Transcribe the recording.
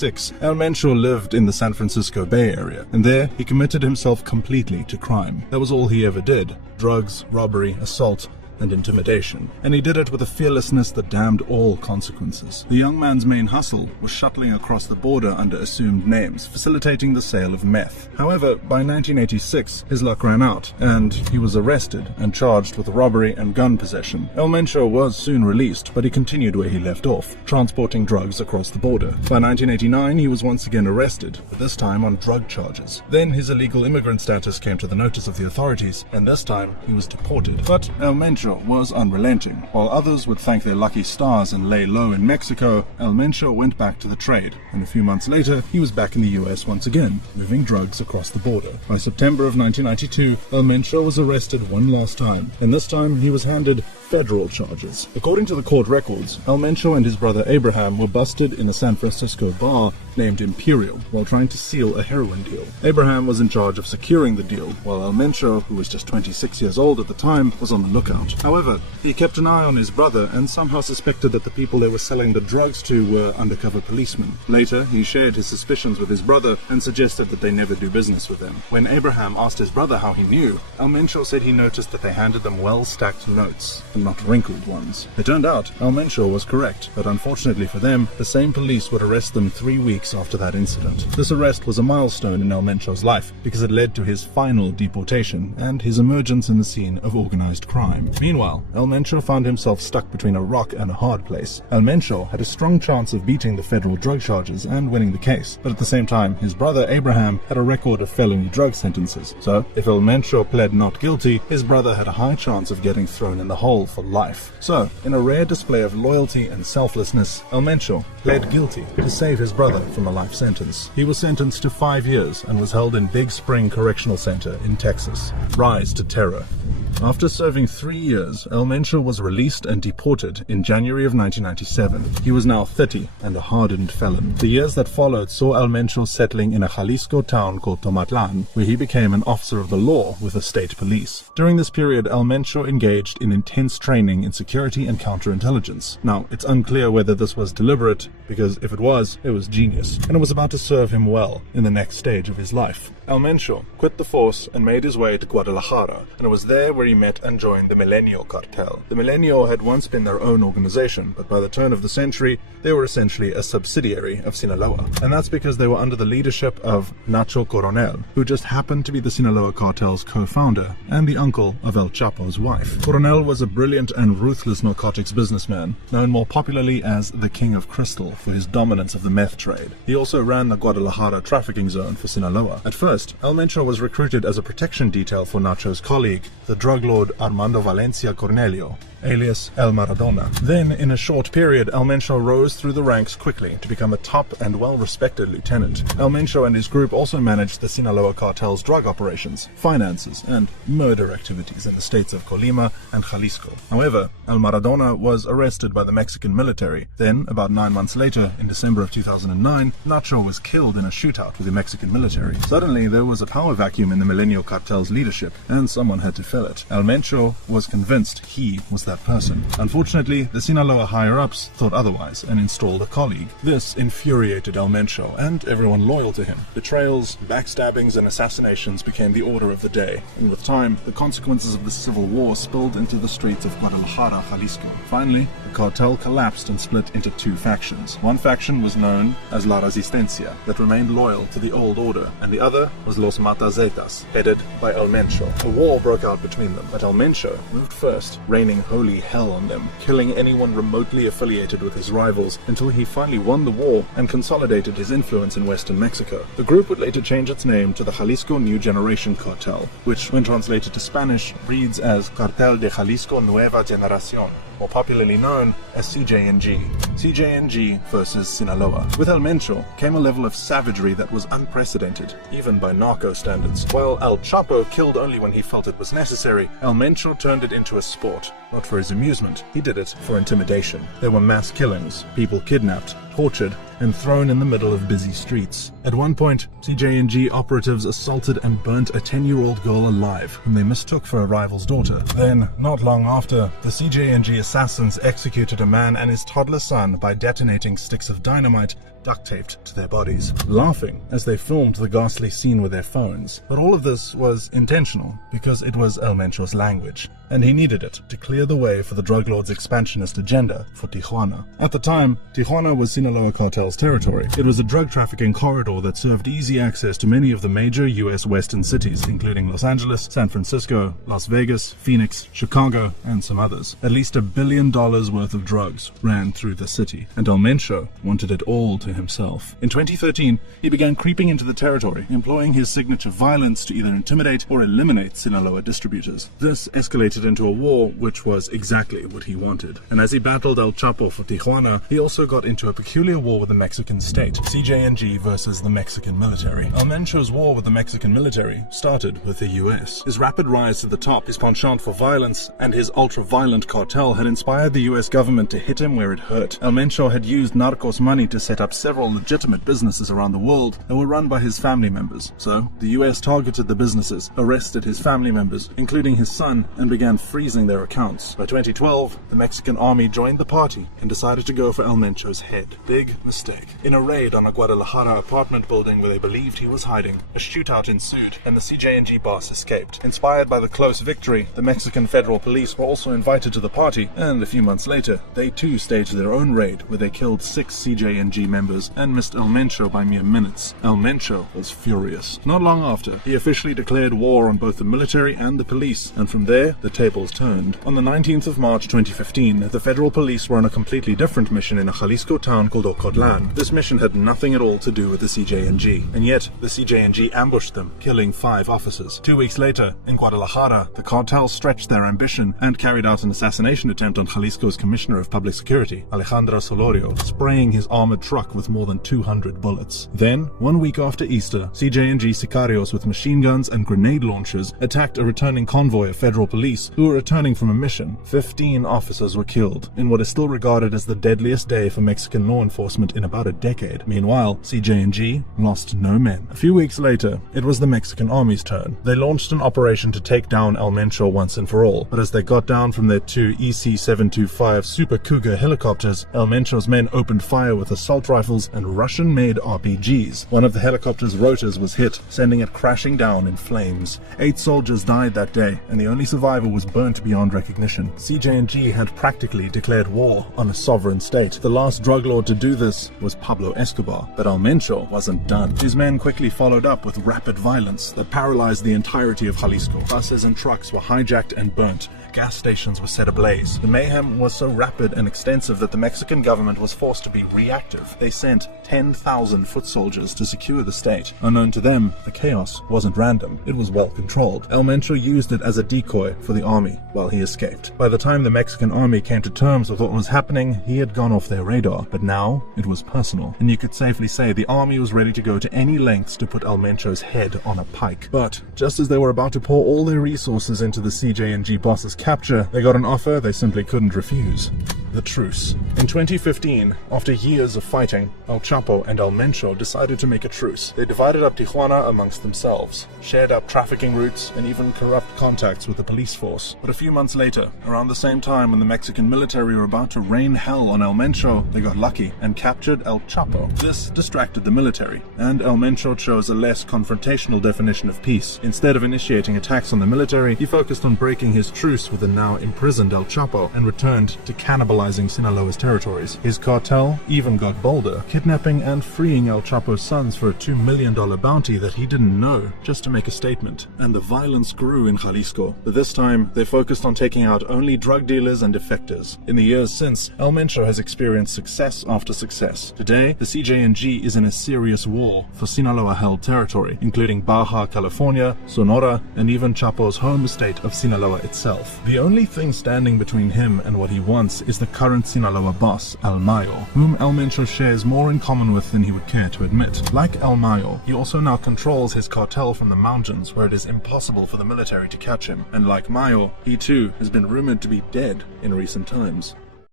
1986, El Mincho lived in the San Francisco Bay Area, and there he committed himself completely to crime. That was all he ever did: drugs, robbery, assault, and intimidation. And he did it with a fearlessness that damned all consequences. The young man's main hustle was shuttling across the border under assumed names, facilitating the sale of meth. However, by 1986, his luck ran out, and he was arrested and charged with robbery and gun possession. El Mincho was soon released, but he continued where he left off, transporting drugs across the border. By 1989, he was once again arrested, but this time on drug charges. Then his illegal immigrant status came to the notice of the authorities, and this time he was deported. But El Mincho was unrelenting. While others would thank their lucky stars and lay low in Mexico, El Mincho went back to the trade, and a few months later, he was back in the US once again, moving drugs across the border. By September of 1992, El Mincho was arrested one last time, and this time he was handed federal charges. According to the court records, El Mincho and his brother Abraham were busted in a San Francisco bar named Imperial while trying to seal a heroin deal. Abraham was in charge of securing the deal, while El Mincho, who was just 26 years old at the time, was on the lookout. However, he kept an eye on his brother and somehow suspected that the people they were selling the drugs to were undercover policemen. Later, he shared his suspicions with his brother and suggested that they never do business with him. When Abraham asked his brother how he knew, El Mincho said he noticed that they handed them well-stacked notes, and not wrinkled ones. It turned out El Mincho was correct, but unfortunately for them, the same police would arrest them 3 weeks after that incident. This arrest was a milestone in El Mincho's life because it led to his final deportation and his emergence in the scene of organized crime. Meanwhile, El Mincho found himself stuck between a rock and a hard place. El Mincho had a strong chance of beating the federal drug charges and winning the case, but at the same time, his brother Abraham had a record of felony drug sentences. So, if El Mincho pled not guilty, his brother had a high chance of getting thrown in the hole for life. So, in a rare display of loyalty and selflessness, El Mincho pled guilty to save his brother from a life sentence. He was sentenced to 5 years and was held in Big Spring Correctional Center in Texas. Rise to terror. After serving 3 years, El Mincho was released and deported in January of 1997. He was now 30 and a hardened felon. The years that followed saw El Mincho settling in a Jalisco town called Tomatlan, where he became an officer of the law with the state police. During this period, El Mincho engaged in intense training in security and counterintelligence. Now, it's unclear whether this was deliberate, because if it was genius, and it was about to serve him well in the next stage of his life. El Mincho quit the force and made his way to Guadalajara, and it was there where he met and joined the Milenio Cartel. The Milenio had once been their own organization, but by the turn of the century, they were essentially a subsidiary of Sinaloa. And that's because they were under the leadership of Nacho Coronel, who just happened to be the Sinaloa Cartel's co-founder and the uncle of El Chapo's wife. Coronel was a brilliant and ruthless narcotics businessman, known more popularly as the King of Crystal for his dominance of the meth trade. He also ran the Guadalajara trafficking zone for Sinaloa. At first, El Mincho was recruited as a protection detail for Nacho's colleague, the drug lord Armando Valencia Cornelio, alias El Maradona. Then, in a short period, El Mincho rose through the ranks quickly to become a top and well-respected lieutenant. El Mincho and his group also managed the Sinaloa cartel's drug operations, finances, and murder activities in the states of Colima and Jalisco. However, El Maradona was arrested by the Mexican military. Then, about 9 months later, in December of 2009, Nacho was killed in a shootout with the Mexican military. Suddenly, there was a power vacuum in the Milenio cartel's leadership, and someone had to fill it. El Mincho was convinced he was that person. Unfortunately, the Sinaloa higher-ups thought otherwise and installed a colleague. This infuriated El Mincho and everyone loyal to him. Betrayals, backstabbings, and assassinations became the order of the day, and with time, the consequences of the civil war spilled into the streets of Guadalajara, Jalisco. Finally, the cartel collapsed and split into 2 factions. One faction was known as La Resistencia, that remained loyal to the old order, and the other was Los Matasetas, headed by El Mincho. A war broke out between them, but El Mincho moved first, raining holy hell on them, killing anyone remotely affiliated with his rivals until he finally won the war and consolidated his influence in western Mexico. The group would later change its name to the Jalisco New Generation Cartel, which, when translated to Spanish, reads as Cartel de Jalisco Nueva Generación, more popularly known as CJ&G. CJ&G versus Sinaloa. With El Mincho came a level of savagery that was unprecedented, even by narco standards. While El Chapo killed only when he felt it was necessary, El Mincho turned it into a sport. Not for his amusement, he did it for intimidation. There were mass killings, people kidnapped, tortured, and thrown in the middle of busy streets. At one point, CJ&G operatives assaulted and burnt a 10-year-old girl alive, whom they mistook for a rival's daughter. Then, not long after, the CJ&G assassins executed a man and his toddler son by detonating sticks of dynamite duct taped to their bodies, laughing as they filmed the ghastly scene with their phones. But all of this was intentional because it was El Mencho's language, and he needed it to clear the way for the drug lord's expansionist agenda for Tijuana. At the time, Tijuana was Sinaloa cartel's territory. It was a drug trafficking corridor that served easy access to many of the major U.S. western cities, including Los Angeles, San Francisco, Las Vegas, Phoenix, Chicago, and some others. At least $1 billion worth of drugs ran through the city, and El Mencho wanted it all to himself. In 2013, he began creeping into the territory, employing his signature violence to either intimidate or eliminate Sinaloa distributors. This escalated into a war, which was exactly what he wanted. And as he battled El Chapo for Tijuana, he also got into a peculiar war with the Mexican state, CJ&G versus the Mexican military. El Mencho's war with the Mexican military started with the US. His rapid rise to the top, his penchant for violence, and his ultra-violent cartel had inspired the US government to hit him where it hurt. El Mencho had used narcos money to set up several legitimate businesses around the world that were run by his family members. So, the US targeted the businesses, arrested his family members, including his son, and began freezing their accounts. By 2012, the Mexican army joined the party and decided to go for El Mencho's head. Big mistake. In a raid on a Guadalajara apartment building where they believed he was hiding, a shootout ensued and the CJ&G boss escaped. Inspired by the close victory, the Mexican federal police were also invited to the party, and a few months later, they too staged their own raid where they killed 6 CJ&G members and missed El Mencho by mere minutes. El Mencho was furious. Not long after, he officially declared war on both the military and the police, and from there, the tables turned. On the 19th of March 2015, the federal police were on a completely different mission in a Jalisco town called Ocotlan. This mission had nothing at all to do with the CJ&G, and yet the CJ&G ambushed them, killing 5 officers. 2 weeks later, in Guadalajara, the cartel stretched their ambition and carried out an assassination attempt on Jalisco's Commissioner of Public Security, Alejandro Solorio, spraying his armored truck with more than 200 bullets. Then, 1 week after Easter, CJ&G sicarios with machine guns and grenade launchers attacked a returning convoy of federal police who were returning from a mission. 15 officers were killed in what is still regarded as the deadliest day for Mexican law enforcement in about a decade. Meanwhile, CJ&G lost no men. A few weeks later, it was the Mexican army's turn. They launched an operation to take down El Mencho once and for all, but as they got down from their 2 EC-725 Super Cougar helicopters, El Mencho's men opened fire with assault rifles and Russian-made RPGs. One of the helicopter's rotors was hit, sending it crashing down in flames. 8 soldiers died that day, and the only survivor was burnt beyond recognition. CJ&G had practically declared war on a sovereign state. The last drug lord to do this was Pablo Escobar, but El Mencho wasn't done. His men quickly followed up with rapid violence that paralyzed the entirety of Jalisco. Buses and trucks were hijacked and burnt. Gas stations were set ablaze. The mayhem was so rapid and extensive that the Mexican government was forced to be reactive. They sent 10,000 foot soldiers to secure the state. Unknown to them, the chaos wasn't random. It was well controlled. El Mencho used it as a decoy for the army while he escaped. By the time the Mexican army came to terms with what was happening, he had gone off their radar. But now, it was personal. And you could safely say the army was ready to go to any lengths to put El Mencho's head on a pike. But, just as they were about to pour all their resources into the CJ&G boss's capture, they got an offer they simply couldn't refuse. The truce. In 2015, after years of fighting, El Chapo and El Mencho decided to make a truce. They divided up Tijuana amongst themselves, shared up trafficking routes, and even corrupt contacts with the police force. But a few months later, around the same time when the Mexican military were about to rain hell on El Mencho, they got lucky and captured El Chapo. This distracted the military, and El Mencho chose a less confrontational definition of peace. Instead of initiating attacks on the military, he focused on breaking his truce with the now imprisoned El Chapo and returned to cannibalizing Sinaloa's territories. His cartel even got bolder, kidnapping and freeing El Chapo's sons for a $2 million bounty that he didn't know, just to make a statement. And the violence grew in Jalisco, but this time they focused on taking out only drug dealers and defectors. In the years since, El Mencho has experienced success after success. Today, the CJ&G is in a serious war for Sinaloa-held territory, including Baja California, Sonora, and even Chapo's home state of Sinaloa itself. The only thing standing between him and what he wants is the current Sinaloa boss, El Mayo, whom El Mencho shares more in common with than he would care to admit. Like El Mayo, he also now controls his cartel from the mountains, where it is impossible for the military to catch him. And like Mayo, he too has been rumored to be dead in recent times.